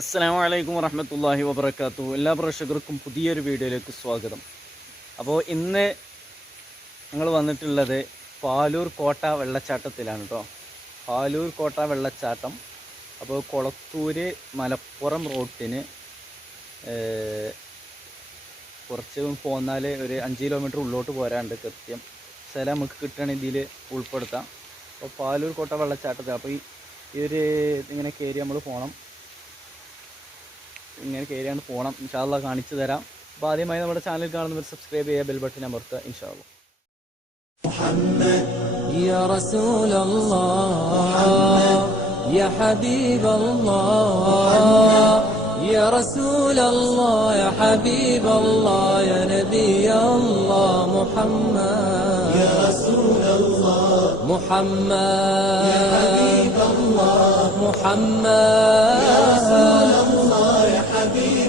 അസ്സലാമു വലൈക്കും വറഹമത്തല്ലാഹി വബർക്കാത്തു എല്ലാ പ്രേക്ഷകർക്കും പുതിയൊരു വീഡിയോയിലേക്ക് സ്വാഗതം. അപ്പോൾ ഇന്ന് ഞങ്ങൾ വന്നിട്ടുള്ളത് പാലൂർ കോട്ട വെള്ളച്ചാട്ടത്തിലാണ് കേട്ടോ പാലൂർ കോട്ട വെള്ളച്ചാട്ടം. അപ്പോൾ കൊളത്തൂര് മലപ്പുറം റോട്ടിന് കുറച്ച് പോന്നാൽ ഒരു അഞ്ച് കിലോമീറ്റർ ഉള്ളോട്ട് പോരാണ്ട് കൃത്യം സ്ഥലം നമുക്ക് കിട്ടുകയാണെങ്കിൽ ഇതിൽ ഉൾപ്പെടുത്താം. അപ്പോൾ പാലൂർ കോട്ട വെള്ളച്ചാട്ടത്തിൽ അപ്പോൾ ഈ ഒരു ഇങ്ങനെ കയറി നമ്മൾ പോകണം ഇങ്ങനെ കയറിയാണ് പോകണം ഇൻഷാല്ല കാണിച്ചു തരാം അപ്പോൾ ആദ്യമായി നമ്മുടെ ചാനൽ കാണുന്നവർ സബ്സ്ക്രൈബ് ചെയ്യുക ബെൽ ബട്ടൺ അമർത്തുക ഇൻഷാല്ല يا رسول الله يا حبيب الله يا رسول الله يا حبيب الله يا نبي الله محمد يا رسول الله محمد يا حبيب الله محمد يا رسول الله يا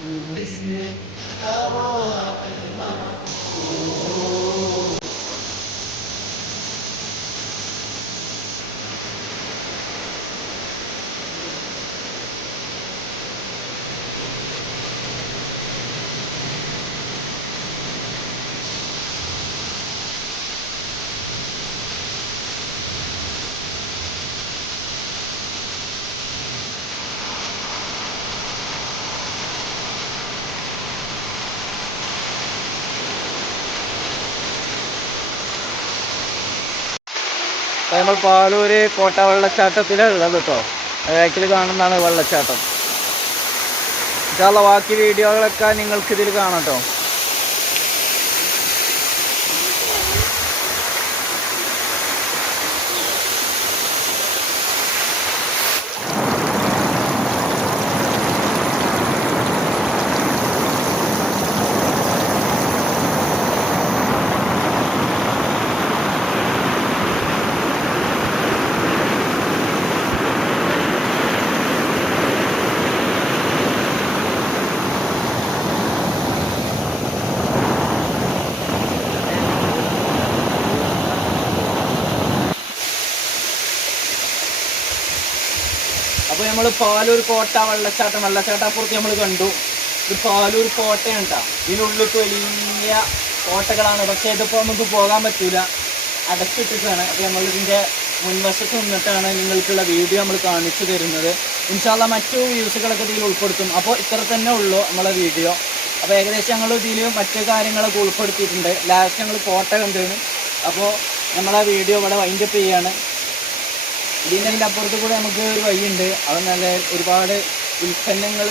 Mm-hmm. Listen. Come on. Come on. Come. അപ്പോൾ നമ്മൾ പാലൂര് കോട്ട വെള്ളച്ചാട്ടത്തിലുള്ളത് കേട്ടോ. ബാക്കിൽ കാണുന്നതാണ് വെള്ളച്ചാട്ടം. ബാക്കി വീഡിയോകളൊക്കെ നിങ്ങൾക്ക് ഇതിൽ കാണാം കേട്ടോ അപ്പോൾ നമ്മൾ പാലൂർ കോട്ട വെള്ളച്ചാട്ടം വെള്ളച്ചാട്ടപ്പുറത്ത് നമ്മൾ കണ്ടു. ഇത് പാലൂർ കോട്ടയാണ് കേട്ടോ ഇതിനുള്ളിൽ വലിയ കോട്ടകളാണ്. പക്ഷേ ഇതിപ്പോൾ നമുക്ക് പോകാൻ പറ്റൂല. അടച്ചിട്ടിട്ടാണ്. അപ്പോൾ നമ്മൾ ഇതിന്റെ മുൻവശത്ത് നിന്നിട്ടാണ് നിങ്ങൾക്കുള്ള വീഡിയോ നമ്മൾ കാണിച്ചു തരുന്നത്. ഇൻഷാല്ല മറ്റു വ്യൂസുകളൊക്കെ ഇതിൽ ഉൾപ്പെടുത്തും. അപ്പോൾ ഇത്ര തന്നെ ഉള്ളൂ നമ്മളെ വീഡിയോ. അപ്പോൾ ഏകദേശം ഞങ്ങൾ ഇതിൽ മറ്റു കാര്യങ്ങളൊക്കെ ഉൾപ്പെടുത്തിയിട്ടുണ്ട്. ലാസ്റ്റ് ഞങ്ങൾ കോട്ട കണ്ടിരുന്നു അപ്പോൾ നമ്മളെ വീഡിയോ ഇവിടെ വൈൻഡപ്പ് ചെയ്യാണ്. ഇതിന്റെ അപ്പുറത്ത് കൂടെ നമുക്ക് ഒരു വഴിയുണ്ട്. അവിടെ നല്ല ഒരുപാട് ഉൽപ്പന്നങ്ങൾ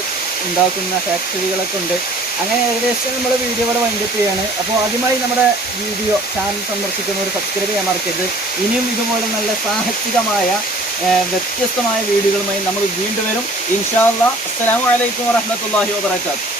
ഉണ്ടാക്കുന്ന ഫാക്ടറികളൊക്കെ ഉണ്ട്. അങ്ങനെ ഏകദേശം നമ്മൾ വീഡിയോ ഇവിടെ വൈൻഡപ്പ് ചെയ്യാണ്. അപ്പോൾ ആദ്യമായി നമ്മുടെ വീഡിയോ ചാനൽ സന്ദർശിക്കുന്നവർ സബ്സ്ക്രൈബ് ചെയ്യാൻ മറക്കരുത്. ഇനിയും ഇതുപോലെ നല്ല സാഹസികമായ വ്യത്യസ്തമായ വീഡിയോകളുമായി നമ്മൾ വീണ്ടും വരും. ഇൻഷാ അല്ലാ വറഹ്മത്തുള്ളാഹി വബറകാതുഹു.